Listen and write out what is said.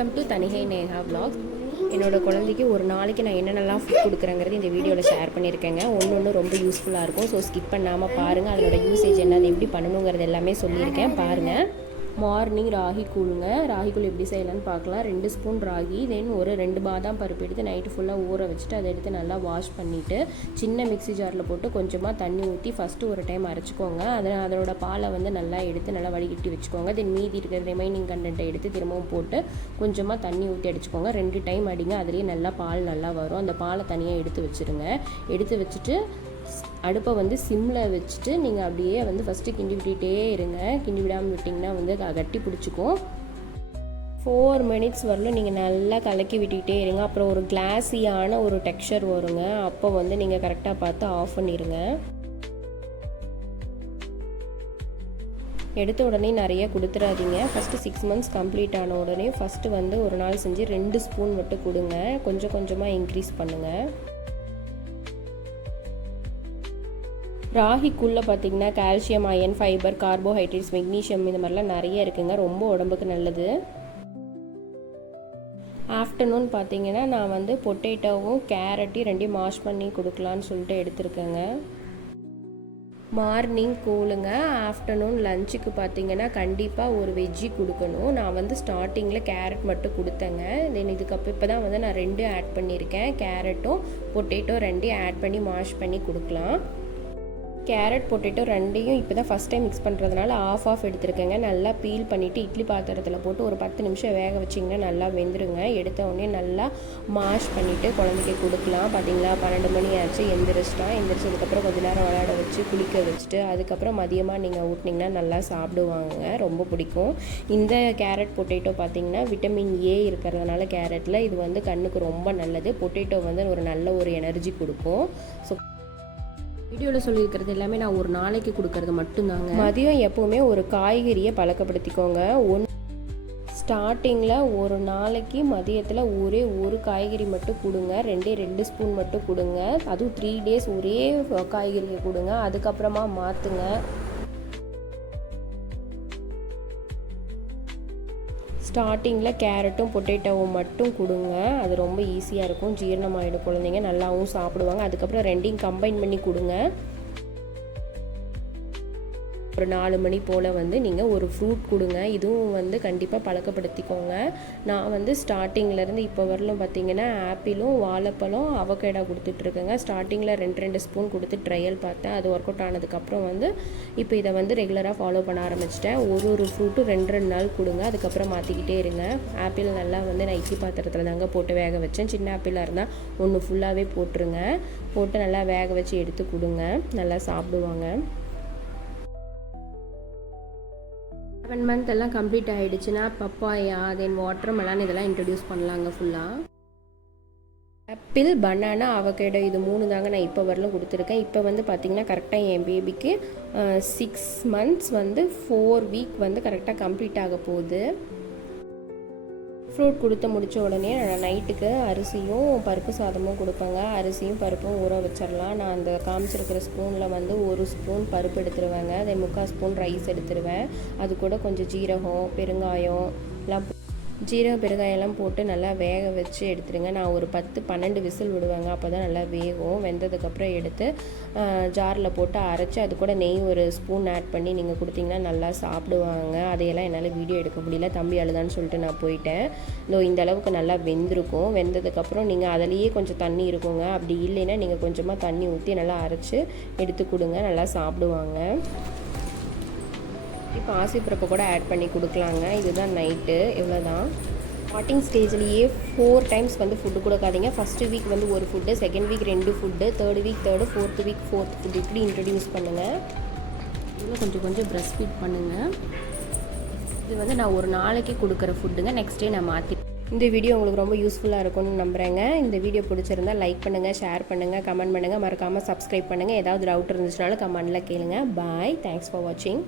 Welcome to Thanigai Neha vlogs. என்னோடய குழந்தைக்கு ஒரு நாளைக்கு நான் என்னென்னலாம் ஃபுட் கொடுக்குறேங்கிறது இந்த வீடியோவில் ஷேர் பண்ணியிருக்கேங்க. ஒன்று ரொம்ப யூஸ்ஃபுல்லாக இருக்கும். ஸோ ஸ்கிப் பண்ணாமல் பாருங்கள். அதோட யூசேஜ் என்ன, அது எப்படி பண்ணணுங்கிறது எல்லாமே சொல்லியிருக்கேன், பாருங்கள். மார்னிங் ராகி கூழுங்க. ராகி கூழ் எப்படி செய்யலான்னு பார்க்கலாம். 2 ஸ்பூன் ராகி, தென் ஒரு 2 பாதாம் பருப்பு எடுத்து நைட்டு ஃபுல்லாக ஊற வச்சுட்டு அதை எடுத்து நல்லா வாஷ் பண்ணிவிட்டு சின்ன மிக்ஸி ஜாரில் போட்டு கொஞ்சமாக தண்ணி ஊற்றி ஃபஸ்ட்டு ஒரு டைம் அரைச்சிக்கோங்க. அதோட பாலை வந்து நல்லா எடுத்து நல்லா வடிகட்டி வச்சுக்கோங்க. தென் மீதி இருக்கிற ரிமைனிங் கண்டென்ட்டை எடுத்து திரும்பவும் போட்டு கொஞ்சமாக தண்ணி ஊற்றி அடிச்சுக்கோங்க. 2 டைம் அடிங்க. அதுலேயே நல்லா பால் நல்லா வரும். அந்த பாலை தனியாக எடுத்து வச்சுருங்க. எடுத்து வச்சுட்டு அடுப்பை வந்து சிம்மில் வச்சுட்டு நீங்கள் அப்படியே வந்து ஃபஸ்ட்டு கிண்டி விட்டுகிட்டே இருங்க. கிண்டி விடாமல் விட்டிங்கன்னா வந்து கட்டி பிடிச்சிக்கும். 4 மினிட்ஸ் வரலும் நீங்கள் நல்லா கலக்கி விட்டுக்கிட்டே இருங்க. அப்புறம் ஒரு கிளாஸியான ஒரு டெக்ஸ்சர் வருங்க. அப்போ வந்து நீங்கள் கரெக்டாக பார்த்து ஆஃப் பண்ணிடுங்க. எடுத்த உடனே நிறைய கொடுத்துடாதீங்க. ஃபஸ்ட்டு 6 மந்த்ஸ் கம்ப்ளீட் ஆன உடனே ஃபஸ்ட்டு வந்து ஒரு நாள் செஞ்சு 2 ஸ்பூன் மட்டும் கொடுங்க. கொஞ்சம் கொஞ்சமாக இன்க்ரீஸ் பண்ணுங்கள். ராகிக்குள்ளே பார்த்திங்கன்னா calcium, iron, fibre, carbohydrates, magnesium இந்த மாதிரிலாம் நிறைய இருக்குங்க. ரொம்ப உடம்புக்கு நல்லது. ஆஃப்டர்நூன் பார்த்திங்கன்னா நான் வந்து பொட்டேட்டோவும் கேரட்டையும் 2 மாஷ் பண்ணி கொடுக்கலான்னு சொல்லிட்டு எடுத்துருக்கேங்க. மார்னிங் கூழுங்க. ஆஃப்டர்நூன் லஞ்சுக்கு பார்த்திங்கன்னா கண்டிப்பாக ஒரு வெஜ்ஜி கொடுக்கணும். நான் வந்து ஸ்டார்டிங்கில் கேரட் மட்டும் கொடுத்தேங்க. தென் இதுக்கப்புறம் இப்போ தான் வந்து நான் 2 ஆட் பண்ணியிருக்கேன். கேரட்டும் பொட்டேட்டோ 2 ஆட் பண்ணி மாஷ் பண்ணி கொடுக்கலாம். கேரட் பொட்டேட்டோ 2 இப்போ தான் ஃபஸ்ட் டைம் மிக்ஸ் பண்ணுறதுனால ஆஃப் எடுத்துருக்கேங்க. நல்லா பீல் பண்ணிவிட்டு இட்லி பாத்திரத்தில் போட்டு ஒரு 10 நிமிஷம் வேக வச்சிங்கன்னா நல்லா வெந்துருங்க. எடுத்த உடனே நல்லா மாஷ் பண்ணிவிட்டு குழந்தைக்கு கொடுக்கலாம். பார்த்திங்களா 12 மணி ஆச்சு, எந்திரிச்சதுக்கப்புறம் கொஞ்சம் நேரம் விளையாட வச்சு குளிக்க வச்சுட்டு அதுக்கப்புறம் மதியமாக நீங்கள் ஊட்டினீங்கன்னா நல்லா சாப்பிடுவாங்க. ரொம்ப பிடிக்கும். இந்த கேரட் பொட்டேட்டோ பார்த்திங்கன்னா விட்டமின் ஏ இருக்கிறதுனால கேரட்டில் இது வந்து கண்ணுக்கு ரொம்ப நல்லது. பொட்டேட்டோ வந்து ஒரு நல்ல ஒரு எனர்ஜி கொடுக்கும். ஸோ வீடியோவில் சொல்லியிருக்கிறது எல்லாமே நான் ஒரு நாளைக்கு கொடுக்கறது மட்டும்தாங்க. மதியம் எப்போவுமே ஒரு காய்கறியை பழக்கப்படுத்திக்கோங்க. ஸ்டார்டிங்கில் ஒரு நாளைக்கு மதியத்தில் ஒரே ஒரு காய்கறி மட்டும் கொடுங்க. 2 ஸ்பூன் மட்டும் கொடுங்க. அதுவும் 3 டேஸ் ஒரே காய்கறியை கொடுங்க. அதுக்கப்புறமா மாற்றுங்க. ஸ்டார்டிங்கில் கேரட்டும் பொட்டேட்டோவும் மட்டும் கொடுங்க. அது ரொம்ப ஈஸியாக இருக்கும். ஜீரணமாகிடும். குழந்தைங்க நல்லாவும் சாப்பிடுவாங்க. அதுக்கப்புறம் 2 கம்பைன் பண்ணி கொடுங்க. ஒரு 4 மணி போல் வந்து நீங்கள் ஒரு ஃப்ரூட் கொடுங்க. இதுவும் வந்து கண்டிப்பாக பழக்கப்படுத்திக்கோங்க. நான் வந்து ஸ்டார்டிங்லேருந்து இப்போ வரலும் பார்த்திங்கன்னா ஆப்பிளும் வாழைப்பழம் அவகேடோ கொடுத்துட்ருக்கேங்க. ஸ்டார்டிங்கில் 2 ஸ்பூன் கொடுத்து ட்ரையல் பார்த்தேன். அது ஒர்க் அவுட் ஆனதுக்கப்புறம் வந்து இப்போ இதை வந்து ரெகுலராக ஃபாலோ பண்ண ஆரம்பிச்சிட்டேன். ஒரு ஃப்ரூட்டும் 2 நாள் கொடுங்க. அதுக்கப்புறம் மாற்றிக்கிட்டே இருங்க. ஆப்பிள் நல்லா வந்து நான் இட்லி பாத்திரத்தில் தாங்க போட்டு வேக வச்சேன். சின்ன ஆப்பிளாக இருந்தால் ஒன்று ஃபுல்லாகவே போட்டுருங்க. போட்டு நல்லா வேக வச்சு எடுத்து கொடுங்க. நல்லா சாப்பிடுவாங்க. 7 மந்த் எல்லாம் கம்ப்ளீட் ஆகிடுச்சுன்னா பப்பாயா, தென் வாட்டர் மெலான் இதெல்லாம் இன்ட்ரடியூஸ் பண்ணலாங்க. ஃபுல்லாக ஆப்பிள், பனானா, அவகேடோ இது 3 தாங்க நான் இப்போ வரலும் கொடுத்துருக்கேன். இப்போ வந்து பார்த்திங்கன்னா கரெக்டாக என் பேபிக்கு 6 மந்த்ஸ் வந்து 4 வீக் வந்து கரெக்டாக கம்ப்ளீட் ஆக போகுது. ஃப்ரூட் கொடுத்து முடித்த உடனே நான் நைட்டுக்கு அரிசியும் பருப்பு சாதமும் கொடுப்பேங்க. அரிசியும் பருப்பும் ஊற வச்சிடலாம். நான் அந்த காமிச்சிருக்கிற ஸ்பூனில் வந்து 1 ஸ்பூன் பருப்பு எடுத்துருவேங்க. அதே 3/4 ஸ்பூன் ரைஸ் எடுத்துருவேன். அது கூட கொஞ்சம் ஜீரகம், பெருங்காயம் எல்லாம் பெருங்காயெல்லாம் போட்டு நல்லா வேக வச்சு எடுத்துருங்க. நான் ஒரு 10-12 விசில் விடுவேங்க. அப்போ தான் நல்லா வேகும். வெந்ததுக்கப்புறம் எடுத்து ஜாரில் போட்டு அரைச்சி அது கூட நெய் 1 ஸ்பூன் ஆட் பண்ணி நீங்கள் கொடுத்தீங்கன்னா நல்லா சாப்பிடுவாங்க. அதையெல்லாம் என்னால் வீடியோ எடுக்க முடியல, தம்பி அழுதான்னு சொல்லிட்டு நான் போயிட்டேன். இந்த அளவுக்கு நல்லா வெந்திருக்கும். வெந்ததுக்கப்புறம் நீங்கள் அதிலேயே கொஞ்சம் தண்ணி இருக்குங்க. அப்படி இல்லைன்னா நீங்கள் கொஞ்சமாக தண்ணி ஊற்றி நல்லா அரைச்சி எடுத்து கொடுங்க. நல்லா சாப்பிடுவாங்க. இப்போ ஆசிப்பருப்பு கூட ஆட் பண்ணி கொடுக்கலாங்க. இதுதான் நைட்டு. இவ்வளோ தான். ஸ்டார்டிங் ஸ்டேஜ்லேயே 4 டைம்ஸ் வந்து ஃபுட்டு கொடுக்காதீங்க. ஃபஸ்ட்டு வீக் வந்து ஒரு food, second week 2 food, third week 3rd, 4th week 4th food இப்படி இன்ட்ரடியூஸ் பண்ணுங்கள். இதில் கொஞ்சம் ப்ரெஸ்ட் ஃபீட் பண்ணுங்கள். இது வந்து நான் ஒரு நாளைக்கு கொடுக்குற ஃபுட்டுங்க. நெக்ஸ்ட் டே நான் மாற்றி. இந்த வீடியோ உங்களுக்கு ரொம்ப யூஸ்ஃபுல்லாக இருக்கும்னு நம்புகிறேங்க. இந்த வீடியோ பிடிச்சிருந்தால் லைக் பண்ணுங்கள், ஷேர் பண்ணுங்கள், கமெண்ட் பண்ணுங்கள், மறக்காமல் சப்ஸ்கிரைப் பண்ணுங்கள். ஏதாவது டவுட் இருந்துச்சுனாலும் கமெண்டில் கேளுங்க. பாய். தேங்க்ஸ் ஃபார் வாட்சிங்.